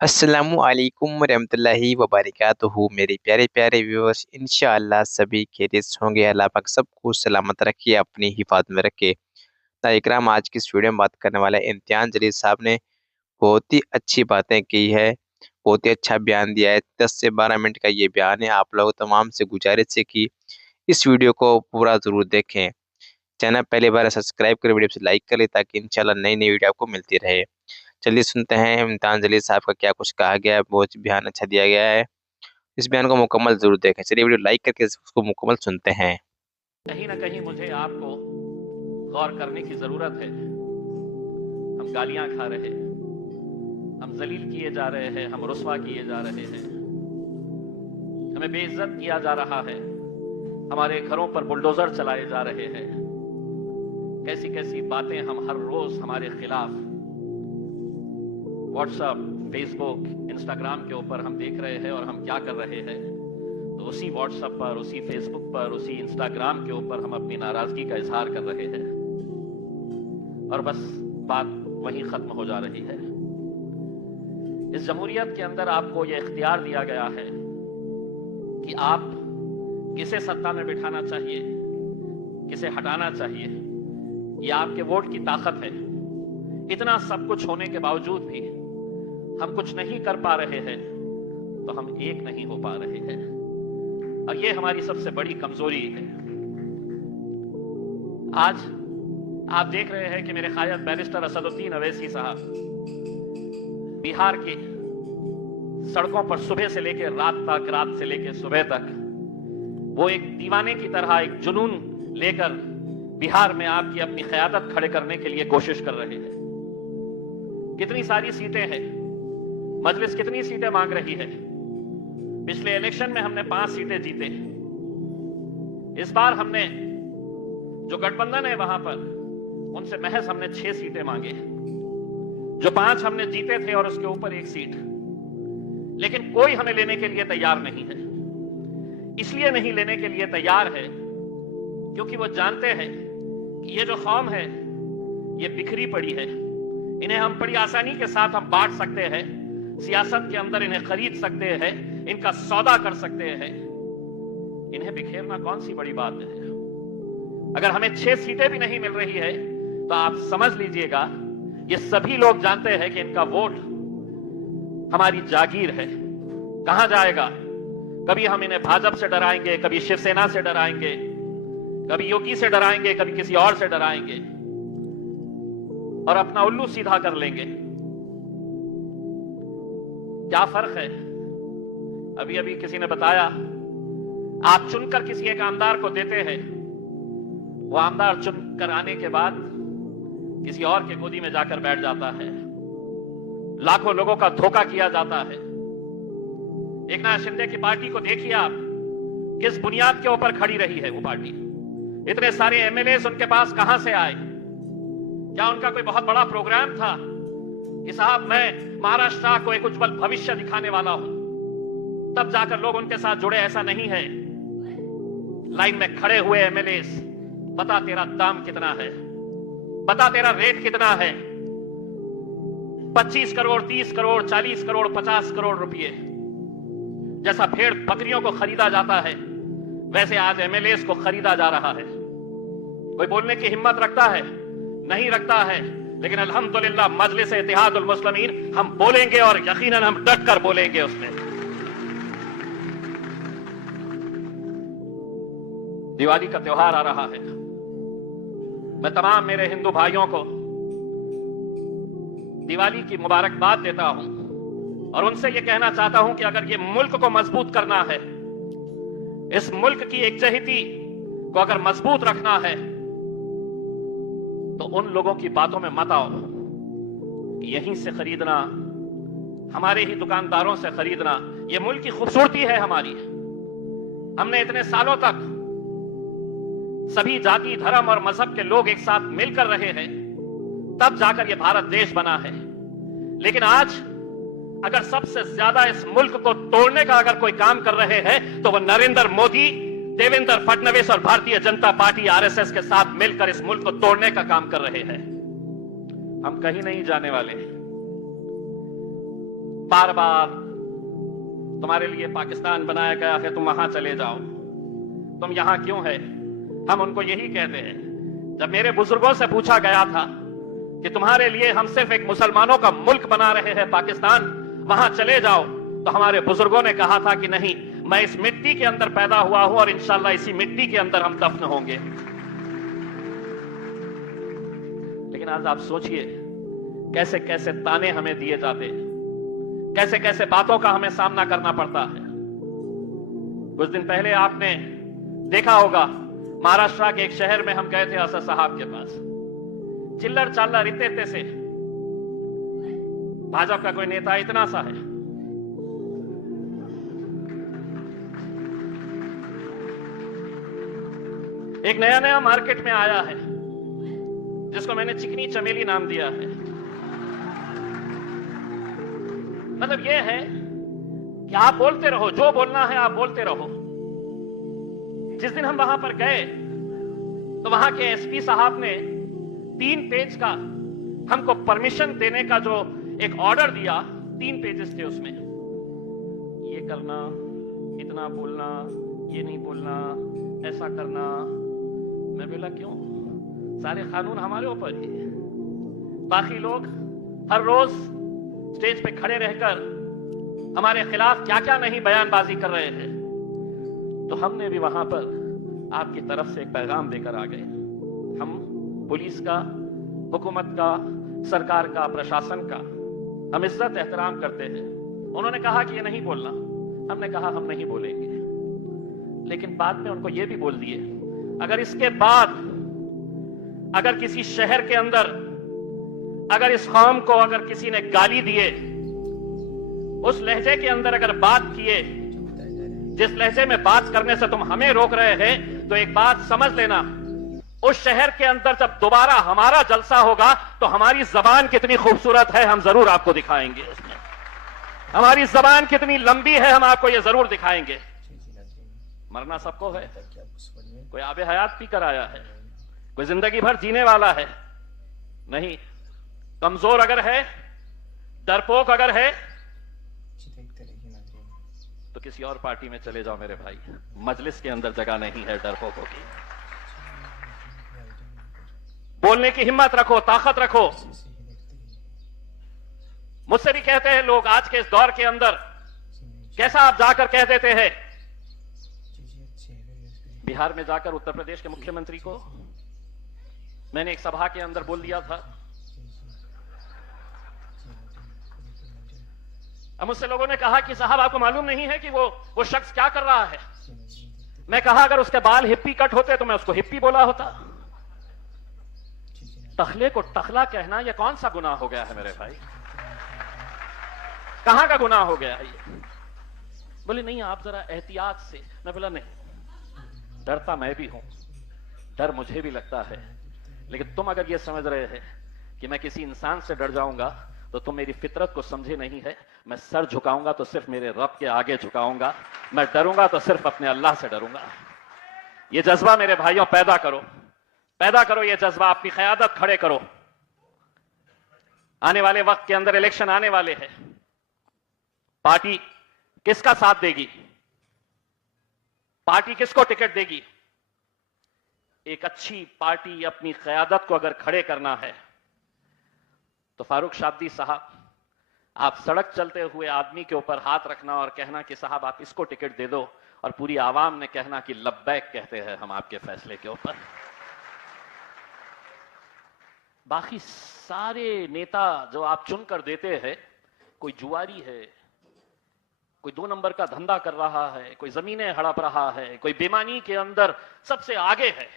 अस्सलामु अलैकुम रहमतुल्लाहि व बरकातुहू मेरे प्यारे प्यारे व्यूअर्स इंशाअल्लाह सभी खैरियत से होंगे। अल्लाह पाक सबको सलामत रखे, अपनी हिफाजत में रखे। तो इकराम, आज की इस वीडियो में बात करने वाला है, इम्तियाज़ जलील साहब ने बहुत ही अच्छी बातें की है, बहुत ही अच्छा बयान दिया है। 10 से 12 मिनट का ये बयान है। आप लोग तमाम से गुजारिश है कि इस वीडियो को पूरा ज़रूर देखें। चैनल पहली बार सब्सक्राइब करें, वीडियो से लाइक करें ताकि इंशाल्लाह नई नई वीडियो आपको मिलती रहे। चलिए सुनते हैं इम्तियाज़ जलील साहब का क्या कुछ कहा गया है। बहुत बयान अच्छा दिया गया है, इस बयान को मुकम्मल जरूर देखें। चलिए वीडियो लाइक करके उसको मुकम्मल सुनते हैं। कहीं ना कहीं मुझे आपको गौर करने की जरूरत है। हम गालियां खा रहे हैं, हम जलील किए जा रहे हैं, हम रुस्वा किए जा रहे हैं, हमें बेइज्जत किया जा रहा है, हमारे घरों पर बुलडोजर चलाए जा रहे हैं। कैसी कैसी बातें हम हर रोज हमारे खिलाफ व्हाट्सएप, फेसबुक, इंस्टाग्राम के ऊपर हम देख रहे हैं और हम क्या कर रहे हैं। तो उसी व्हाट्सएप पर, उसी फेसबुक पर, उसी इंस्टाग्राम के ऊपर हम अपनी नाराजगी का इजहार कर रहे हैं और बस बात वहीं खत्म हो जा रही है। इस जमहूरियत के अंदर आपको यह इख्तियार दिया गया है कि आप किसे सत्ता में बिठाना चाहिए, किसे हटाना चाहिए। यह आपके वोट की ताकत है। इतना सब कुछ होने के बावजूद भी हम कुछ नहीं कर पा रहे हैं, तो हम एक नहीं हो पा रहे हैं और यह हमारी सबसे बड़ी कमजोरी है। आज आप देख रहे हैं कि मेरे कायद बैरिस्टर असदुद्दीन अवैसी साहब बिहार की सड़कों पर सुबह से लेकर रात तक, रात से लेकर सुबह तक वो एक दीवाने की तरह एक जुनून लेकर बिहार में आपकी अपनी क़यादत खड़े करने के लिए कोशिश कर रहे हैं। कितनी सारी सीटें हैं, मजलिस कितनी सीटें मांग रही है। पिछले इलेक्शन में हमने 5 सीटें जीते। इस बार हमने जो गठबंधन है वहां पर उनसे महज हमने 6 सीटें मांगे, जो 5 हमने जीते थे और उसके ऊपर 1 सीट। लेकिन कोई हमें लेने के लिए तैयार नहीं है। इसलिए नहीं लेने के लिए तैयार है क्योंकि वो जानते हैं कि ये जो कौम है ये बिखरी पड़ी है। इन्हें हम बड़ी आसानी के साथ हम बांट सकते हैं, सियासत के अंदर इन्हें खरीद सकते हैं, इनका सौदा कर सकते हैं। इन्हें बिखेरना कौन सी बड़ी बात है। अगर हमें 6 सीटें भी नहीं मिल रही है तो आप समझ लीजिएगा ये सभी लोग जानते हैं कि इनका वोट हमारी जागीर है। कहां जाएगा? कभी हम इन्हें भाजपा से डराएंगे, कभी शिवसेना से डराएंगे, कभी योगी से डराएंगे, कभी किसी और से डराएंगे और अपना उल्लू सीधा कर लेंगे। क्या फर्क है? अभी अभी किसी ने बताया, आप चुनकर किसी एक आमदार को देते हैं, वो आमदार चुनकर आने के बाद किसी और के गोदी में जाकर बैठ जाता है। लाखों लोगों का धोखा किया जाता है। एकनाथ शिंदे की पार्टी को देखिए आप, किस बुनियाद के ऊपर खड़ी रही है वो पार्टी। इतने सारे एमएलए उनके पास कहां से आए? क्या उनका कोई बहुत बड़ा प्रोग्राम था कि साहब मैं महाराष्ट्र को एक उज्जवल भविष्य दिखाने वाला हूं, तब जाकर लोग उनके साथ जुड़े? ऐसा नहीं है। लाइन में खड़े हुए एमएलए, बता तेरा दाम कितना है, बता तेरा रेट कितना है। 25 करोड़, 30 करोड़, 40 करोड़, 50 करोड़ रुपए जैसा भेड़ बकरियों को खरीदा जाता है, वैसे आज एमएलए को खरीदा जा रहा है। कोई बोलने की हिम्मत रखता है? नहीं रखता है। लेकिन अल्हम्दुलिल्लाह मजलिस इत्तेहादुल मुस्लिमीन हम बोलेंगे और यकीनन हम डट कर बोलेंगे उसमें। दिवाली का त्योहार आ रहा है। मैं तमाम मेरे हिंदू भाइयों को दिवाली की मुबारकबाद देता हूं और उनसे यह कहना चाहता हूं कि अगर ये मुल्क को मजबूत करना है, इस मुल्क की एकजहती को अगर मजबूत रखना है, तो उन लोगों की बातों में मत आओ। यहीं से खरीदना, हमारे ही दुकानदारों से खरीदना, यह मुल्क की खूबसूरती है हमारी। हमने इतने सालों तक सभी जाति, धर्म और मजहब के लोग एक साथ मिलकर रहे हैं, तब जाकर यह भारत देश बना है। लेकिन आज अगर सबसे ज्यादा इस मुल्क को तोड़ने का अगर कोई काम कर रहे हैं तो वह नरेंद्र मोदी, देवेंद्र फडणवीस और भारतीय जनता पार्टी आरएसएस के साथ मिलकर इस मुल्क को तोड़ने का काम कर रहे हैं। हम कहीं नहीं जाने वाले। बार बार तुम्हारे लिए पाकिस्तान बनाया गया है, तुम वहां चले जाओ, तुम यहां क्यों है? हम उनको यही कहते हैं, जब मेरे बुजुर्गों से पूछा गया था कि तुम्हारे लिए हम सिर्फ एक मुसलमानों का मुल्क बना रहे हैं पाकिस्तान, वहां चले जाओ, तो हमारे बुजुर्गों ने कहा था कि नहीं, मैं इस मिट्टी के अंदर पैदा हुआ हूं और इंशाल्लाह इसी मिट्टी के अंदर हम दफन होंगे। लेकिन आज आप सोचिए कैसे कैसे ताने हमें दिए जाते हैं, कैसे कैसे बातों का हमें सामना करना पड़ता है। कुछ दिन पहले आपने देखा होगा, महाराष्ट्र के एक शहर में हम गए थे असद साहब के पास, चिल्लर चाल्लर इत्ते से भाजपा का कोई नेता इतना सा है, एक नया नया मार्केट में आया है जिसको मैंने चिकनी चमेली नाम दिया है। मतलब यह है कि आप बोलते रहो, जो बोलना है आप बोलते रहो। जिस दिन हम वहां पर गए तो वहां के एसपी साहब ने 3 पेज का हमको परमिशन देने का जो एक ऑर्डर दिया, 3 पेजेस थे उसमें, ये करना, इतना बोलना, ये नहीं बोलना, ऐसा करना। मैं बोला क्यों? सारे कानून हमारे ऊपर ही, बाकी लोग हर रोज स्टेज पे खड़े रहकर हमारे खिलाफ क्या क्या नहीं बयानबाजी कर रहे हैं। तो हमने भी वहां पर आपकी तरफ से एक पैगाम देकर आ गए। हम पुलिस का, हुकूमत का, सरकार का, प्रशासन का हम इज्जत एहतराम करते हैं। उन्होंने कहा कि ये नहीं बोलना, हमने कहा हम नहीं बोलेंगे। लेकिन बाद में उनको ये भी बोल दिए, अगर इसके बाद अगर किसी शहर के अंदर अगर इस कौम को अगर किसी ने गाली दिए, उस लहजे के अंदर अगर बात किए, जिस लहजे में बात करने से तुम हमें रोक रहे हैं, तो एक बात समझ लेना, उस शहर के अंदर जब दोबारा हमारा जलसा होगा तो हमारी जबान कितनी खूबसूरत है हम जरूर आपको दिखाएंगे। उसमें हमारी जबान कितनी लंबी है हम आपको ये जरूर दिखाएंगे। मरना सबको है, कोई आबे हयात पी कर आया है, कोई जिंदगी भर जीने वाला है नहीं। कमजोर अगर है, डरपोक अगर है, तो किसी और पार्टी में चले जाओ मेरे भाई, मजलिस के अंदर जगह नहीं है डरपोकों की। बोलने की हिम्मत रखो, ताकत रखो। मुझसे भी कहते हैं लोग आज के इस दौर के अंदर, कैसा आप जाकर कह देते हैं। बिहार में जाकर उत्तर प्रदेश के मुख्यमंत्री को मैंने एक सभा के अंदर बोल दिया था। अब मुझसे लोगों ने कहा कि साहब आपको मालूम नहीं है कि वो शख्स क्या कर रहा है। मैं कहा अगर उसके बाल हिप्पी कट होते तो मैं उसको हिप्पी बोला होता। टखले को टखला कहना यह कौन सा गुनाह हो गया है मेरे भाई? कहां का गुनाह हो गया है ये? बोले नहीं आप जरा एहतियात से। मैं बोला नहीं, डरता मैं भी हूं, डर मुझे भी लगता है, लेकिन तुम अगर ये समझ रहे हैं कि मैं किसी इंसान से डर जाऊंगा तो तुम मेरी फितरत को समझे नहीं है। मैं सर झुकाऊंगा तो सिर्फ मेरे रब के आगे झुकाऊंगा, मैं डरूंगा तो सिर्फ अपने अल्लाह से डरूंगा। ये जज्बा मेरे भाइयों पैदा करो, पैदा करो ये जज्बा, अपनी क़यादत खड़े करो। आने वाले वक्त के अंदर इलेक्शन आने वाले हैं, पार्टी किसका साथ देगी, पार्टी किसको टिकट देगी? एक अच्छी पार्टी अपनी क़यादत को अगर खड़े करना है तो फारूक शाब्दी साहब, आप सड़क चलते हुए आदमी के ऊपर हाथ रखना और कहना कि साहब आप इसको टिकट दे दो, और पूरी आवाम ने कहना कि लब्बैक कहते हैं हम आपके फैसले के ऊपर। बाकी सारे नेता जो आप चुनकर देते हैं, कोई जुआरी है, कोई 2 नंबर का धंधा कर रहा है, कोई जमीनें हड़प रहा है, कोई बेईमानी के अंदर सबसे आगे है।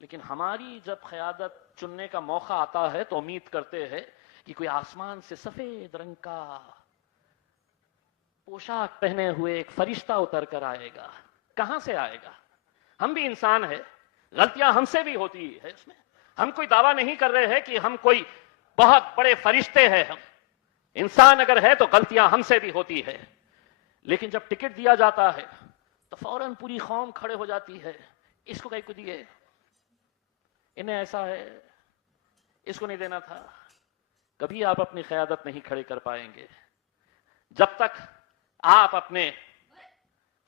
लेकिन हमारी जब क़यादत चुनने का मौका आता है तो उम्मीद करते हैं कि कोई आसमान से सफेद रंग का पोशाक पहने हुए एक फरिश्ता उतर कर आएगा। कहां से आएगा? हम भी इंसान है, गलतियां हमसे भी होती है। इसमें हम कोई दावा नहीं कर रहे हैं कि हम कोई बहुत बड़े फरिश्ते हैं। हम इंसान अगर है तो गलतियां हमसे भी होती है। लेकिन जब टिकट दिया जाता है तो फौरन पूरी कौम खड़े हो जाती है, इसको कहीं को दिए, इन्हें ऐसा है, इसको नहीं देना था। कभी आप अपनी क़यादत नहीं खड़े कर पाएंगे। जब तक आप अपने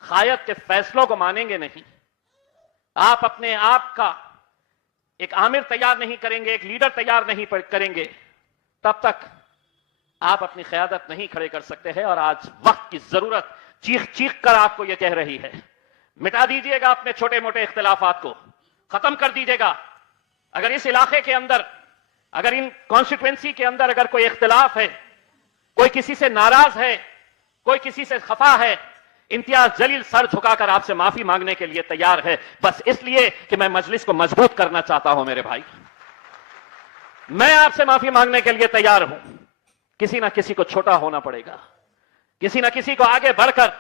कायद के फैसलों को मानेंगे नहीं, आप अपने आप का एक आमिर तैयार नहीं करेंगे, एक लीडर तैयार नहीं करेंगे, तब तक आप अपनी क़यादत नहीं खड़े कर सकते हैं। और आज वक्त की जरूरत चीख चीख कर आपको यह कह रही है, मिटा दीजिएगा अपने छोटे मोटे इख्तिलाफात को, खत्म कर दीजिएगा। अगर इस इलाके के अंदर, अगर इन कॉन्स्टिट्यूएंसी के अंदर अगर कोई इख्तिलाफ है, कोई किसी से नाराज है, कोई किसी से खफा है, इम्तियाज जलील सर झुकाकर आपसे माफी मांगने के लिए तैयार है, बस इसलिए कि मैं मजलिस को मजबूत करना चाहता हूं। मेरे भाई, मैं आपसे माफी मांगने के लिए तैयार हूं। किसी ना किसी को छोटा होना पड़ेगा, किसी ना किसी को आगे बढ़कर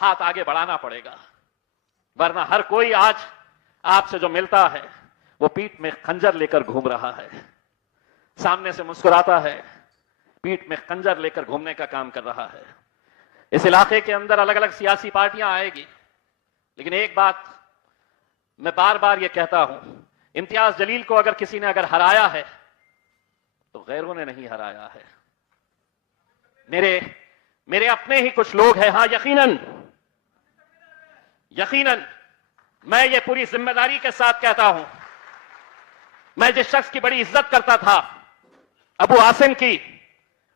हाथ आगे बढ़ाना पड़ेगा, वरना हर कोई आज आपसे जो मिलता है वो पीठ में खंजर लेकर घूम रहा है, सामने से मुस्कुराता है, पीठ में खंजर लेकर घूमने का काम कर रहा है। इस इलाके के अंदर अलग अलग सियासी पार्टियां आएगी, लेकिन एक बात मैं बार बार यह कहता हूं, इम्तियाज जलील को अगर किसी ने अगर हराया है तो गैरों ने नहीं हराया है, मेरे अपने ही कुछ लोग हैं। हां, यकीनन मैं ये पूरी जिम्मेदारी के साथ कहता हूं, मैं जिस शख्स की बड़ी इज्जत करता था, अबू आसिम की,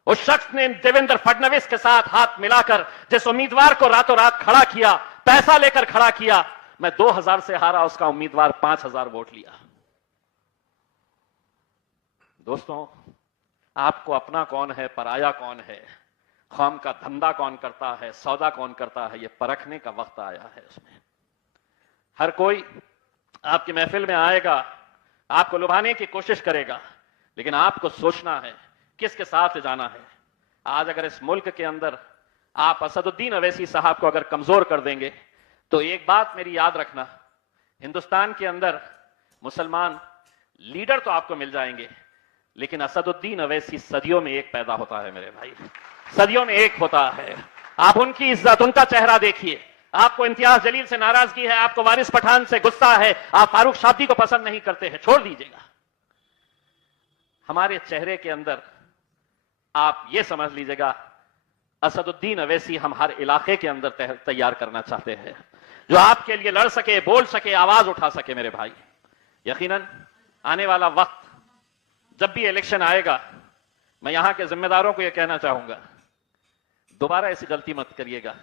उस शख्स ने देवेंद्र फडणवीस के साथ हाथ मिलाकर जिस उम्मीदवार को रातों रात खड़ा किया, पैसा लेकर खड़ा किया, मैं 2000 से हारा, उसका उम्मीदवार 5000 वोट लिया। दोस्तों, आपको अपना कौन है, पराया कौन है, कौम का धंधा कौन करता है, सौदा कौन करता है, यह परखने का वक्त आया है। उसमें हर कोई आपकी महफिल में आएगा, आपको लुभाने की कोशिश करेगा, लेकिन आपको सोचना है किसके साथ जाना है। आज अगर इस मुल्क के अंदर आप असदुद्दीन अवैसी साहब को अगर कमजोर कर देंगे, तो एक बात मेरी याद रखना, हिंदुस्तान के अंदर मुसलमान लीडर तो आपको मिल जाएंगे, लेकिन असदुद्दीन अवैसी सदियों में एक पैदा होता है मेरे भाई, सदियों में एक होता है। आप उनकी इज्जत, उनका चेहरा देखिए। आपको इम्तियाज जलील से नाराजगी है, आपको वारिस पठान से गुस्सा है, आप फारूक शादी को पसंद नहीं करते हैं, छोड़ दीजिएगा। हमारे चेहरे के अंदर आप ये समझ लीजिएगा, असदुद्दीन अवैसी हम हर इलाके के अंदर तैयार करना चाहते हैं, जो आपके लिए लड़ सके, बोल सके, आवाज उठा सके। मेरे भाई, यकीनन आने वाला वक्त जब भी इलेक्शन आएगा, मैं यहां के जिम्मेदारों को यह कहना चाहूंगा, दोबारा ऐसी गलती मत करिएगा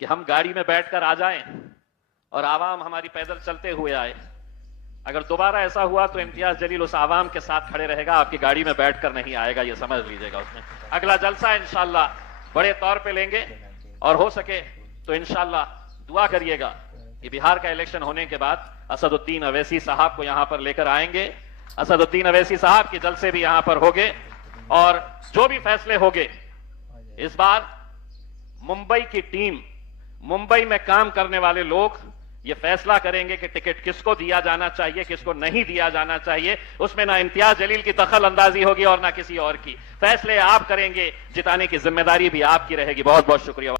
कि हम गाड़ी में बैठकर आ जाएं और आवाम हमारी पैदल चलते हुए आए। अगर दोबारा ऐसा हुआ तो इम्तियाज जलील उस आवाम के साथ खड़े रहेगा, आपकी गाड़ी में बैठकर नहीं आएगा, यह समझ लीजिएगा। उसमें अगला जलसा इंशाअल्लाह बड़े तौर पे लेंगे, और हो सके तो इंशाअल्लाह दुआ करिएगा कि बिहार का इलेक्शन होने के बाद असदुद्दीन अवैसी साहब को यहां पर लेकर आएंगे, असदुद्दीन अवैसी साहब के जलसे भी यहां पर होंगे, और जो भी फैसले होंगे, इस बार मुंबई की टीम, मुंबई में काम करने वाले लोग ये फैसला करेंगे कि टिकट किसको दिया जाना चाहिए, किसको नहीं दिया जाना चाहिए। उसमें ना इम्तियाज जलील की दखल अंदाजी होगी और ना किसी और की। फैसले आप करेंगे, जिताने की जिम्मेदारी भी आपकी रहेगी। बहुत बहुत शुक्रिया।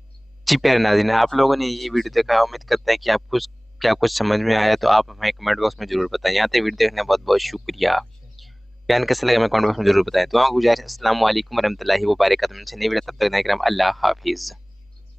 जी प्यारे नाज़रीन, आप लोगों ने ये वीडियो देखा, उम्मीद करते हैं कि आपको क्या कुछ समझ में आया, तो आप हमें कमेंट बॉक्स में जरूर बताएं। यहाँ तक वीडियो देखने बहुत बहुत शुक्रिया। बयान कैसा लगा हमें कमेंट बॉक्स में जरूर बताएं। तो गुजारिश, अस्सलाम वालेकुम रहमतुल्लाहि व बरकातहू। नई वीडियो तब तक, अल्लाह हाफिज।